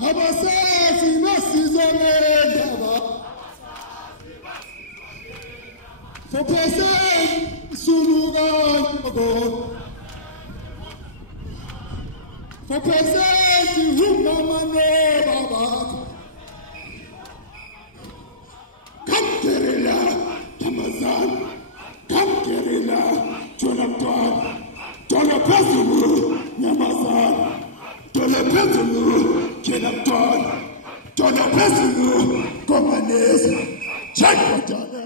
Abasazi basizonendaba. For person sulugan. For person humamane baba. Come Kerala, Tamazan. Come Kerala, Jonathan. Jonathan, Namazan. Jonathan, Jonathan. Jonathan, Comanese. Check what